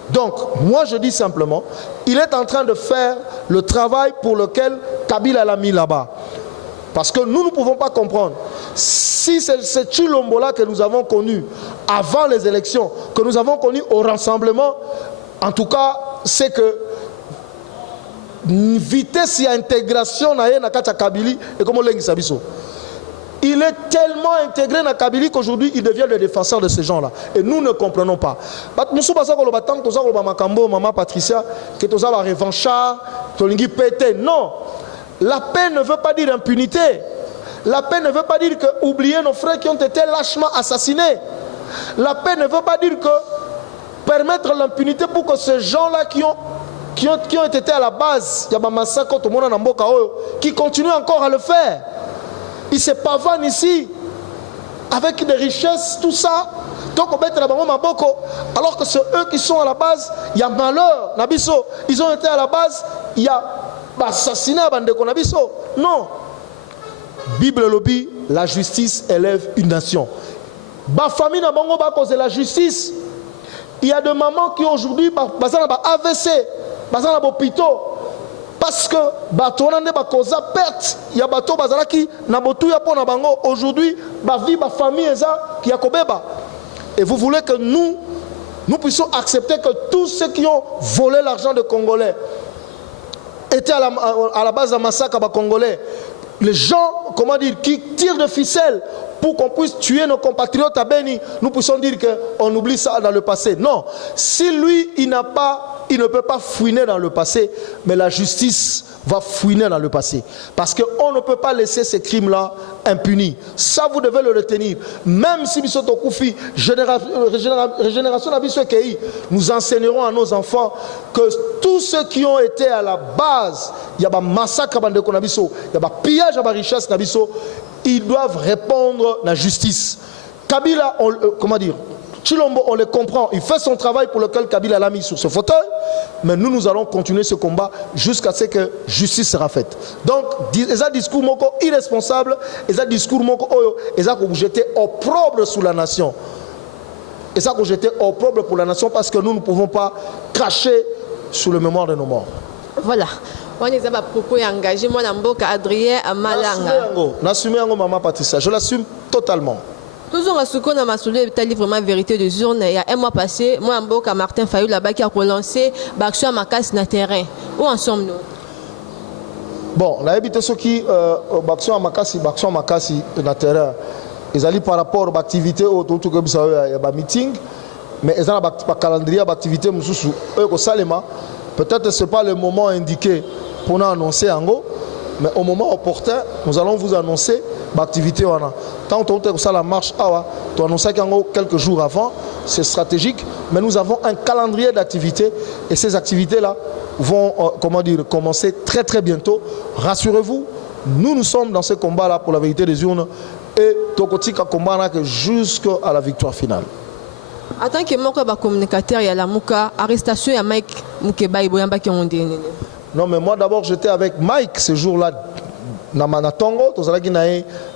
Donc, moi je dis simplement, il est en train de faire le travail pour lequel Kabila l'a mis là-bas. Parce que nous ne pouvons pas comprendre. Si c'est ce Chilombo-là que nous avons connu avant les élections, que nous avons connu au rassemblement, en tout cas, c'est que vitesse et intégration na Kabili et comme on l'a dit, il est tellement intégré dans Kabylie qu'aujourd'hui il devient le défenseur de ces gens-là. Et nous ne comprenons pas. Maman Patricia, que tu as revanchard, non. La paix ne veut pas dire impunité. La paix ne veut pas dire que oublier nos frères qui ont été lâchement assassinés. La paix ne veut pas dire que permettre l'impunité pour que ces gens-là qui ont été à la base, il y a un massacre qui continuent encore à le faire. Ils se pavanent ici avec des richesses, tout ça. Donc on met la maboko. Alors que c'est eux qui sont à la base, il y a malheur, Nabiso. Ils ont été à la base, il y a assassinat, Bandeko Nabiso. Non. Bible lobby, la justice élève une nation. Ma famille n'a pas causé la justice. Il y a des mamans qui aujourd'hui, AVC, dans l'hôpital. Parce que bateau n'a pas causé perte. Il y a bateau qui n'a pas tout aujourd'hui, ma vie, ma famille qui a kobeba. Et vous voulez que nous puissions accepter que tous ceux qui ont volé l'argent des Congolais étaient à la base d'un massacre à Congolais. Les gens, comment dire, qui tirent de ficelle pour qu'on puisse tuer nos compatriotes à Beni, nous puissions dire qu'on oublie ça dans le passé. Non. Si lui, il ne peut pas fouiner dans le passé, mais la justice va fouiner dans le passé. Parce qu'on ne peut pas laisser ces crimes-là impunis. Ça, vous devez le retenir. Même si Bissoto Koufi, régénération d'Abissou-Kei, nous enseignerons à nos enfants que tous ceux qui ont été à la base, il y a un massacre à Bandeko Nabiso, il y a un pillage à la richesse Nabiso, ils doivent répondre à la justice. Kabila, comment dire, Chilombo, on le comprend, il fait son travail pour lequel Kabila l'a mis sur ce fauteuil, mais nous allons continuer ce combat jusqu'à ce que justice sera faite. Donc, ils ont un discours irresponsable, ils ont un discours ils ont jeté opprobre sous la nation. Ils ont jeté opprobre pour la nation parce que nous ne pouvons pas cracher sur le mémoire de nos morts. Voilà. On est à propos engagé, moi, Adrien Amalanga. N'assumez pas maman Patricia, je l'assume totalement. Toujours à ce qu'on a massouillé, tu as vraiment vérité de journée. Il y a un mois passé, moi, un Martin Fayou là-bas qui a relancé l'action à Makas na terrain. Où en sommes-nous? Bon, la habité ce qui l'action à Makas na terrain. Ils allaient par rapport à l'activité autour de il meeting, mais ils ont un calendrier d'activité peut-être que ce n'est pas le moment indiqué pour nous annoncer en gros. Mais au moment opportun, nous allons vous annoncer l'activité. Tant que ça la marche, tu annonces quelques jours avant, c'est stratégique. Mais nous avons un calendrier d'activités et ces activités-là vont commencer très très bientôt. Rassurez-vous, nous sommes dans ce combat-là pour la vérité des urnes et Tokotika combat jusqu'à la victoire finale. En tant que communicateur, il y a la arrestation de Mike Mukeba qui ont dit. Non, mais moi d'abord j'étais avec Mike ce jour-là dans Manatongo,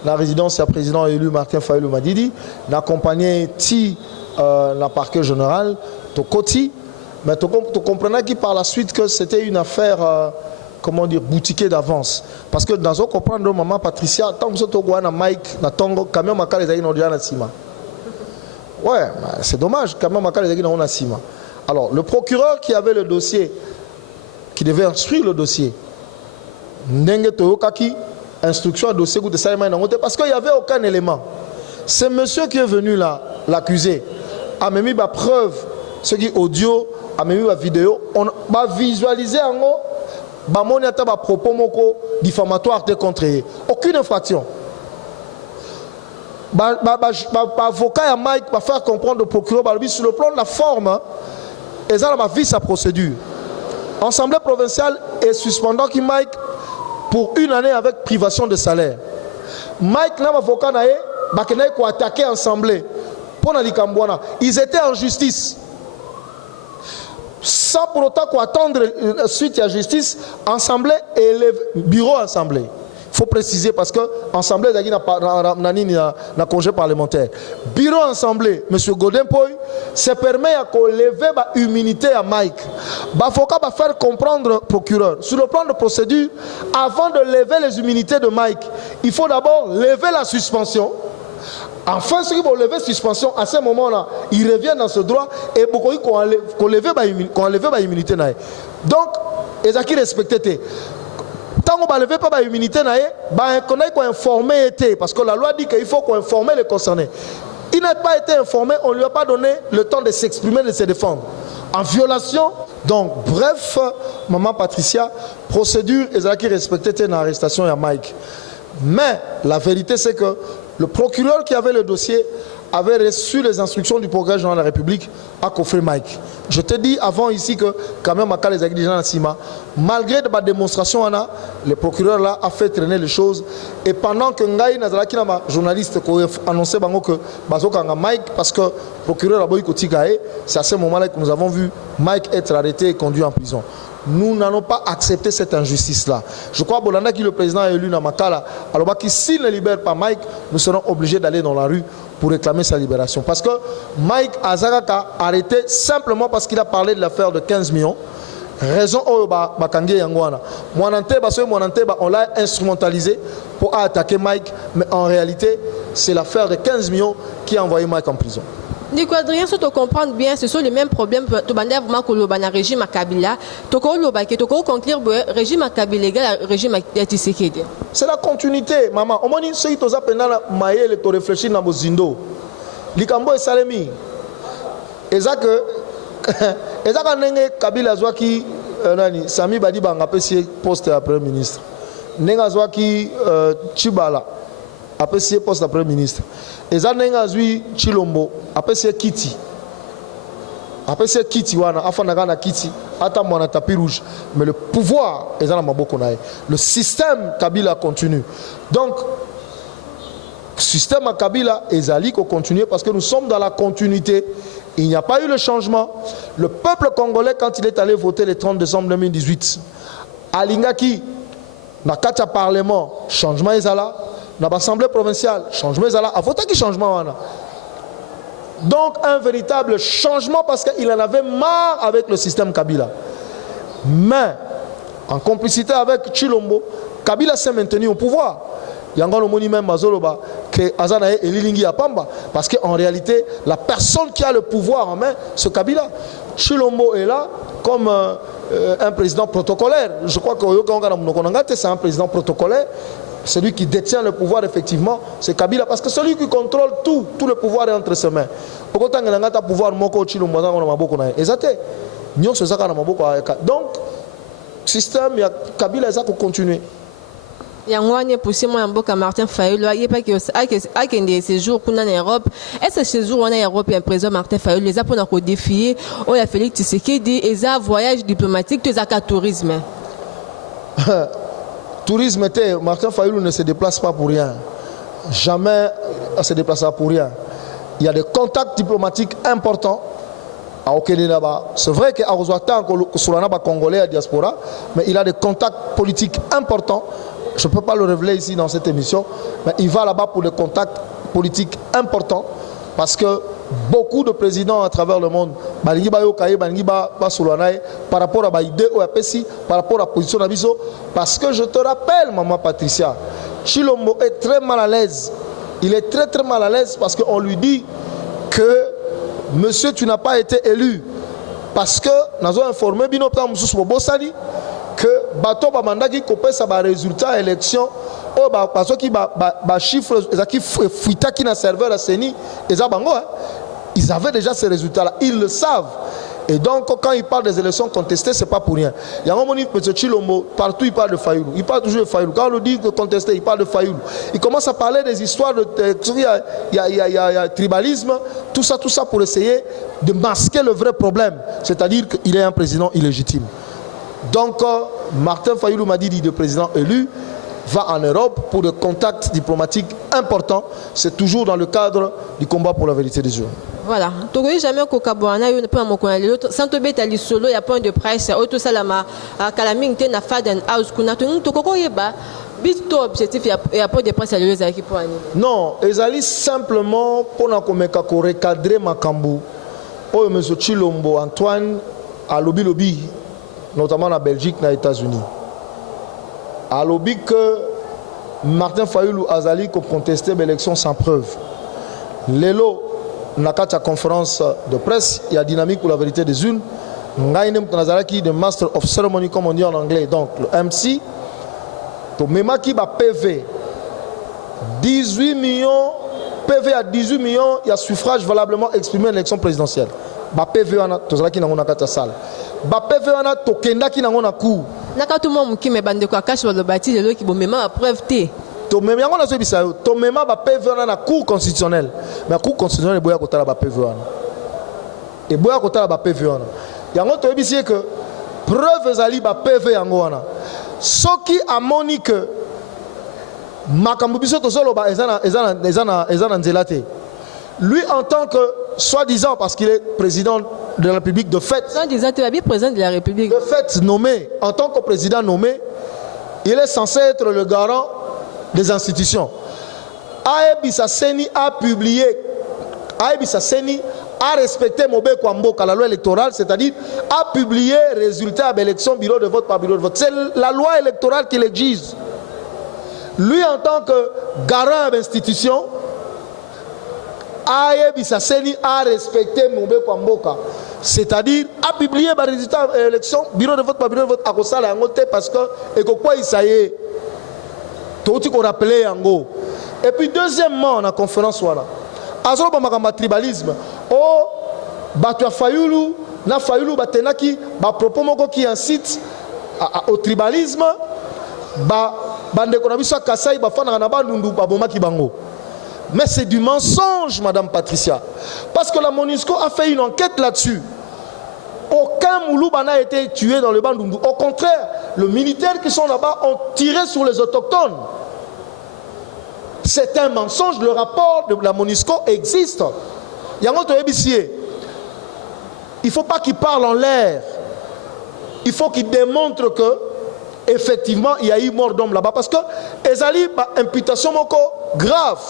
la résidence du président élu Martin Fayulu Madidi, d'accompagner la parquet général, Tokoti, mais tu comprenais que par la suite que c'était une affaire, boutiquée d'avance. Parce que dans un comprendre maman Patricia, tant que tu as Mike, Natongo, camion Makal les aïnos déjà Sima. Ouais, c'est dommage, camion Makal les aïnos Sima. Alors, le procureur qui avait le dossier, qui devait instruire le dossier, instruction à dossier parce qu'il n'y avait aucun élément. C'est monsieur qui est venu là, l'accuser, a mis la preuve, ce qui est audio, a mis la vidéo, on va visualiser en haut, il y a des propos diffamatoires contre eux. Aucune infraction. L'avocat Mike va faire comprendre au procureur sur le plan de la forme, et ça va vivre sa procédure. Assemblée provinciale est suspendant qui Mike pour une année avec privation de salaire. Mike n'a pas avocat naé, bakena ko attaquer assemblée. Pour Nalikambouana, ils étaient en justice. Sans pour autant qu'on attendre suite à la justice, assemblée et le bureau assemblée. Il faut préciser parce que l'Assemblée n'a congé parlementaire. Bureau assemblée, M. Godin Poy, se permet de lever l'immunité à Mike. Il faut faire comprendre au procureur. Sur le plan de procédure, avant de lever les immunités de Mike, il faut d'abord lever la suspension. Enfin, ceux qui vont lever la suspension, à ce moment-là, ils reviennent dans ce droit et beaucoup qu'on enlève l'immunité. Donc, ils ont respecté. Tant qu'on ne lève pas l'immunité, on a informé, parce que la loi dit qu'il faut qu'on informe les concernés. Il n'a pas été informé, on ne lui a pas donné le temps de s'exprimer, de se défendre. En violation, donc, bref, maman Patricia, procédure, ils ont respecté l'arrestation de Mike. Mais la vérité, c'est que le procureur qui avait le dossier avait reçu les instructions du procureur général de la République à coffrer Mike. Je te dis avant ici que quand même à les gens malgré la démonstration, le procureur là a fait traîner les choses. Et pendant que Ngaï Nazaraki, journaliste, a annoncé que Bazokanga Mike, parce que le procureur a boycotté, c'est à ce moment-là que nous avons vu Mike être arrêté et conduit en prison. Nous n'allons pas accepter cette injustice-là. Je crois que Bolanda, qui le président a élu dans Makala, alors que s'il ne libère pas Mike, nous serons obligés d'aller dans la rue pour réclamer sa libération. Parce que Mike Azaraka a arrêté simplement parce qu'il a parlé de l'affaire de 15 millions. Raison Bakangi Yangwana. On l'a instrumentalisé pour attaquer Mike, mais en réalité, c'est l'affaire de 15 millions qui a envoyé Mike en prison. Nico Adrien, si tu comprends bien, ce sont les mêmes problèmes que tu as régime à Kabila. Tu as conclure le régime à Kabila égal au régime à Tshisekedi. C'est la continuité, maman. Au moins, ceux qui ont appelé à réfléchir dans le Zindo. Likambo et Salemi. Et ça que Kabila Zouaki, Sami Badi Banga, poste à Premier ministre. Nenga Zouaki Chibala, apprécié poste à Premier ministre. Et ça nenga Zui Chilombo, apprécié Kiti. Apprécié Kiti, wana, Afanagana Kiti, Atamwana tapis rouge. Mais le pouvoir, le système Kabila continue. Donc, le système à Kabila et Zali continue parce que nous sommes dans la continuité. Il n'y a pas eu le changement. Le peuple congolais, quand il est allé voter le 30 décembre 2018, à Lingaki, dans le Parlement, changement est là. Dans l'Assemblée provinciale, changement est là. À voter qui changement là. Donc un véritable changement parce qu'il en avait marre avec le système Kabila. Mais en complicité avec Chilombo, Kabila s'est maintenu au pouvoir. Il y a un monument Mazoloba que Azanae et Lilingi Apamba. Parce qu'en réalité, la personne qui a le pouvoir en main, c'est Kabila. Chilombo est là comme un président protocolaire. Je crois que c'est un président protocolaire. Celui qui détient le pouvoir, effectivement, c'est Kabila. Parce que celui qui contrôle tout le pouvoir est entre ses mains. Donc, système, Kabila, ça pour continuer. Yangwane poussé moi en Martin Fayulu, il n'y a pas que des séjours pour en Europe. Est-ce que ces jours en Europe, il y a un président Martin Fayulu, les a pour nous défier, on a Félix Tshisekedi, et ça voyage diplomatique, tout ça tourisme. Tourisme, Martin Fayulu ne se déplace pas pour rien. Jamais ne se déplacera pour rien. Il y a des contacts diplomatiques importants. C'est vrai qu'il y a Congolais à la diaspora, mais il a des contacts politiques importants. Je ne peux pas le révéler ici dans cette émission, mais il va là-bas pour des contacts politiques importants parce que beaucoup de présidents à travers le monde, par rapport à l'idée par rapport à la position d'Abiso, parce que je te rappelle, maman Patricia, Chilombo est très mal à l'aise. Il est très mal à l'aise parce qu'on lui dit que monsieur, tu n'as pas été élu. Parce que nous avons informé que bateau bamanda qui copie ça ba résultat élection oh ba parce qui ba chiffre qui fuita qui na serveur à Seni et ça bango ils avaient déjà ces résultats là, ils le savent. Et donc quand ils parlent des élections contestées, c'est pas pour rien. Il y a un moment où M. Chilombo, partout il parle de Fayulu, il parle toujours de Fayulu. Quand on le dit de contester, il parle de Fayulu. Il commence à parler des histoires de il y a tribalisme, tout ça pour essayer de masquer le vrai problème, c'est-à-dire qu'il est un président illégitime. Donc, Martin Fayulu Madidi, le président élu, va en Europe pour des contacts diplomatiques importants. C'est toujours dans le cadre du combat pour la vérité des urnes. Voilà. Donc, jamais qu'au Kabouana, il n'y a pas de sans te bêter à solo, il y a point de presse, auto salama, à Kalaming, na Faden House, Kunatun, Toko Yeba, bit to objectif, il y a point de presse à l'USA qui peut animer. Non, ils simplement pour nous recadrer Makambu. Oh, M. Chilombo, Antoine, à lobby, notamment en Belgique, aux États-Unis. À lobby que Martin Fayulu Azali a contesté l'élection sans preuve. Lelo, dans la conférence de presse, il y a dynamique pour la vérité des urnes. Ngainem Kanazaraki, de Master of Ceremony, comme on dit en anglais, donc le MC. To Memaki ba PV 18 millions, PV à 18 millions, il y a suffrage valablement exprimé à l'élection présidentielle. Ba PV wana tozalaki nango na kata salle. Ba PV wana tokendaki nango na cour. Naka tout le monde qui me bande quoi cache le bâti de l'eau qui bon même à preuve té. To même yango na so bisa yo. To même ba PV wana na cour constitutionnelle. Mais cour constitutionnelle boya kotala ba PV wana. Et boya kotala ba PV wana. Yango to bisi que preuve ezali ba PV yango wana. Ce qui a moni que makambo biso tozoloba ezana nzelate. Lui en tant que soi-disant parce qu'il est président de la République de fait. Soi-disant tu es bien président de la République. De fait nommé en tant que président nommé, il est censé être le garant des institutions. Aebisa Seni a publié, Aebisa Seni a respecté Mobé Kwamboka, la loi électorale, c'est-à-dire a publié résultats de l'élection bureau de vote par bureau de vote. C'est la loi électorale qui l'exige. Lui, en tant que garant d'institution, Aebisa Seni a respecté Mobé Kwamboka, c'est-à-dire a publié les résultats de l'élection bureau de vote par bureau de vote à Kosala Yangote parce que et quoi il s'est tout ce qu'on rappelait Yango. Et puis deuxièmement, on a conférence voilà. Azoro ba tribalisme. Oh, Batua Fayulu, na Fayulu batenaki, ba propos moko qui incite au tribalisme, ba bande konabisa kasai ba fana na bandundu ba bomaki bango. Mais c'est du mensonge, Madame Patricia. Parce que la MONUSCO a fait une enquête là-dessus. Aucun Moulouba n'a été tué dans le Bandundu. Au contraire, les militaires qui sont là-bas ont tiré sur les autochtones. C'est un mensonge. Le rapport de la MONUSCO existe. Il y a un autre ébicier. Il ne faut pas qu'il parle en l'air. Il faut qu'il démontre que effectivement il y a eu mort d'homme là-bas. Parce que Ezali, imputation grave.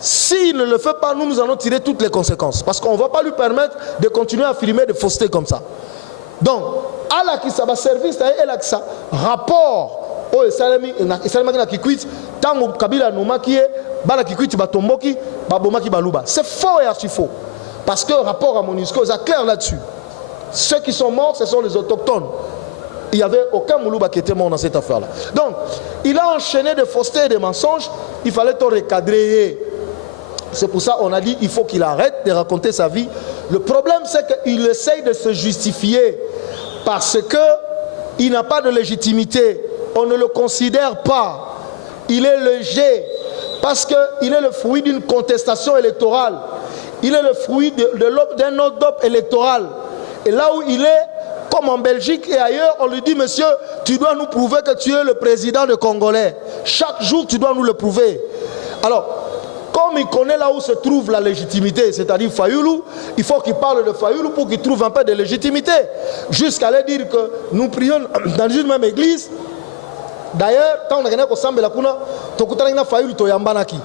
S'il ne le fait pas, nous allons tirer toutes les conséquences. Parce qu'on ne va pas lui permettre de continuer à filmer des faussetés comme ça. Donc, à la qui ça va servir, c'est-à-dire à ça, rapport au Salami qui quitte, tant que Kabila nous maquille, Bala qui quitte, Batomboki, Babomaki Balouba. C'est faux et archi faux. Parce que le rapport à MONUSCO, c'est clair là-dessus. Ceux qui sont morts, ce sont les autochtones. Il n'y avait aucun Moulouba qui était mort dans cette affaire-là. Donc, il a enchaîné des faussetés et des mensonges. Il fallait tout recadrer. C'est pour ça qu'on a dit il faut qu'il arrête de raconter sa vie. Le problème, c'est qu'il essaye de se justifier parce qu'il n'a pas de légitimité. On ne le considère pas. Il est léger parce qu'il est le fruit d'une contestation électorale. Il est le fruit d'un autre électoral. Et là où il est, comme en Belgique et ailleurs, on lui dit, monsieur, tu dois nous prouver que tu es le président de Congolais. Chaque jour, tu dois nous le prouver. Alors, comme il connaît là où se trouve la légitimité, c'est-à-dire Fayulu, il faut qu'il parle de Fayulu pour qu'il trouve un peu de légitimité. Jusqu'à aller dire que nous prions dans une même église. D'ailleurs, quand on a gagné au Sambe la Kuna, Fayulu Toyambanaki.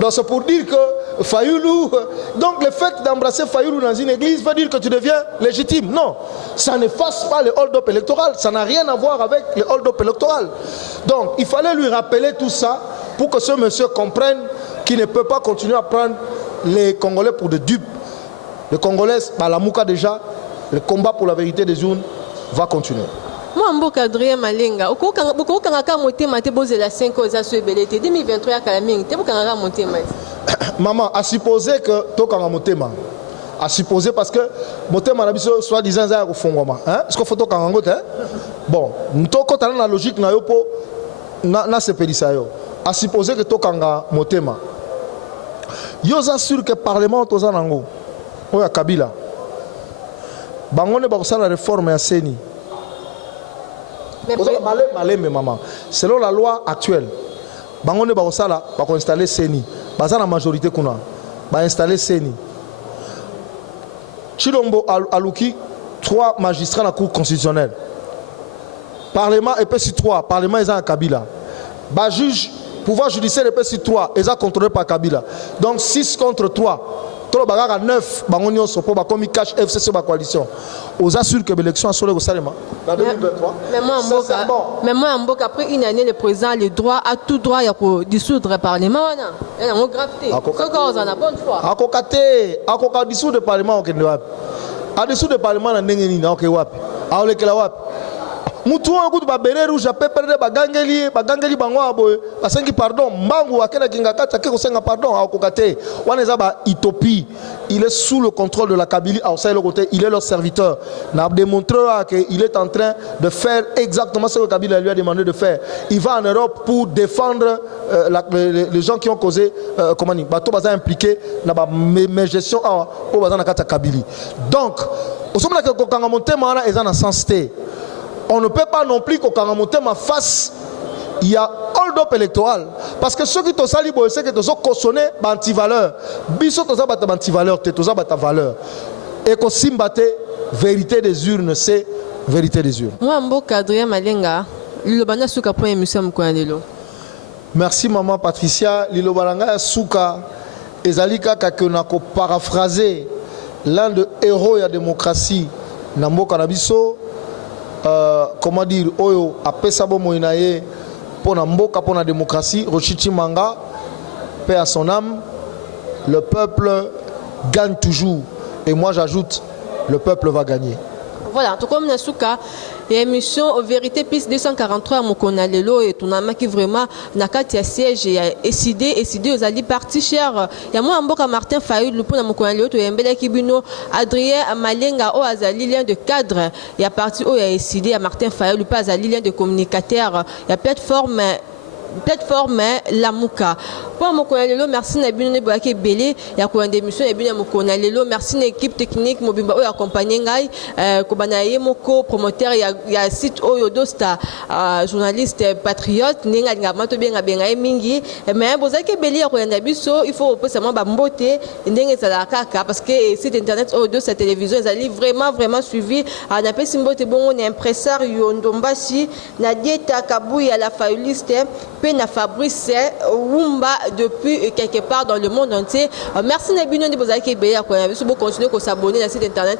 Donc c'est pour dire que Fayulu, donc le fait d'embrasser Fayulu dans une église veut dire que tu deviens légitime. Non, ça n'efface pas le hold-up électoral, ça n'a rien à voir avec le hold-up électoral. Donc il fallait lui rappeler tout ça pour que ce monsieur comprenne qu'il ne peut pas continuer à prendre les Congolais pour des dupes. Les Congolais, la Mouka déjà, le combat pour la vérité des urnes va continuer. Moi, Mboka Adrien Malenga, oko kanga motema te boze la 5 ans za suebelete 2023 ya kalaming te bokanga motema. Maman, à supposer que to kanga motema. À supposer parce que motema na biso soit disant za ko fongoma, hein? Est-ce que photo kanga ngote, hein? Bon, ntoko tala na logique na yo po na sepelisa yo. À supposer que to kanga motema. Yo za sûr que parlement to za nango. Oya Kabila. Bangone ba ko sala réforme ya Seni. Mais maman, selon la loi actuelle, Bangonde Barosala va installer CENI. Baza la majorité qu'on a. Va installer CENI. Chilombo Alouki, 3 magistrats dans la Cour constitutionnelle. Parlement et PC3, Parlement est en Kabila. Bah juge, pouvoir judiciaire et PC3 est contrôlé par Kabila. Donc 6 contre 3. Tout le bagage à 9, Bangonio Sopo, comme il cache FCC ma coalition. Aux assure que l'élection a sauvé au Salema. En 2023. Mais moi, en Mboka, après une année, le président a le droit, à tout droit, il faut dissoudre le Parlement. Il y a une gravité. C'est quoi, on en a bonne foi. À Kokate, dissoudre le Parlement, on a dissoudre le Parlement, on a dit, mutu wangu babere rouge pepere bagangeli bango aboye basengi pardon mbangu akena kingakata ke kosenga pardon akokate waneza ba utopie. Il est sous le contrôle de la Kabylie à le côté, il est leur serviteur. N'a démontré qu'il est en train de faire exactement ce que Kabila lui a demandé de faire. Il va en Europe pour défendre les gens qui ont causé comment dire bateau baza impliqué na ba gestion au baza na kata Kabylie. Donc au sommet que kokanga montema na ezana sensité. On ne peut pas non plus qu'au Kangamotema face, il y a hold-up électoral. Parce que ceux qui te salissent, c'est que tu as cautionné anti-valeur. Biso tu as anti-valeur, tu as valeur. Et que Simbate, vérité des urnes, c'est vérité des urnes. Moi, Mboka Adrien Malenga, Lilobana Souka pour émission Mkouanelo. Merci maman Patricia. Lilobana Souka, Ezalika Kakenako paraphraser l'un des héros de la démocratie, Namboka Nabiso. Comment dire, Oyo, Apesabo Moinaye, pour la mboka, pour la démocratie, Rochichi Manga, paix à son âme, le peuple gagne toujours. Et moi j'ajoute, le peuple va gagner. Voilà, tout comme Nasuka, l'émission Vérité Piste 243 à Mokonalelo et ton ami qui vraiment n'a qu'à siège et décidé aux alliés partis chers. Il y a moi en boka Martin Fayou, le pont à Mokonalelo, tu es Mbele Kibino, Adrien Malenga, au Azali, lien de cadre. Il y a parti où il y a décidé à Martin Fayou, le pas Azali, lien de communicateur. Il y a plateforme la Mouka. Pour Mokonalelo, merci Nabino Neboake Belé, il y a quoi d'émission Nabino Mokonalelo, merci l'équipe technique Mobimba ou accompagné Ngai, Kobanaye Moko, promoteur, il y a site Oyodosta, journaliste patriote, Nenga Ngamato Benga Benga Mingi, mais Bozake Belé, il faut seulement Bambote, Nenga Salakaka, parce que site internet Oyodosta télévision, ils allaient vraiment suivi. On appelle Simbote Bon, on est impresario, Ndombashi, Nadieta Kabouya, la failliste, Pena Fabrice Wumba depuis quelque part dans le monde entier. Merci Nabino de Bozake Beya. Vous pouvez continuer à s'abonner à site internet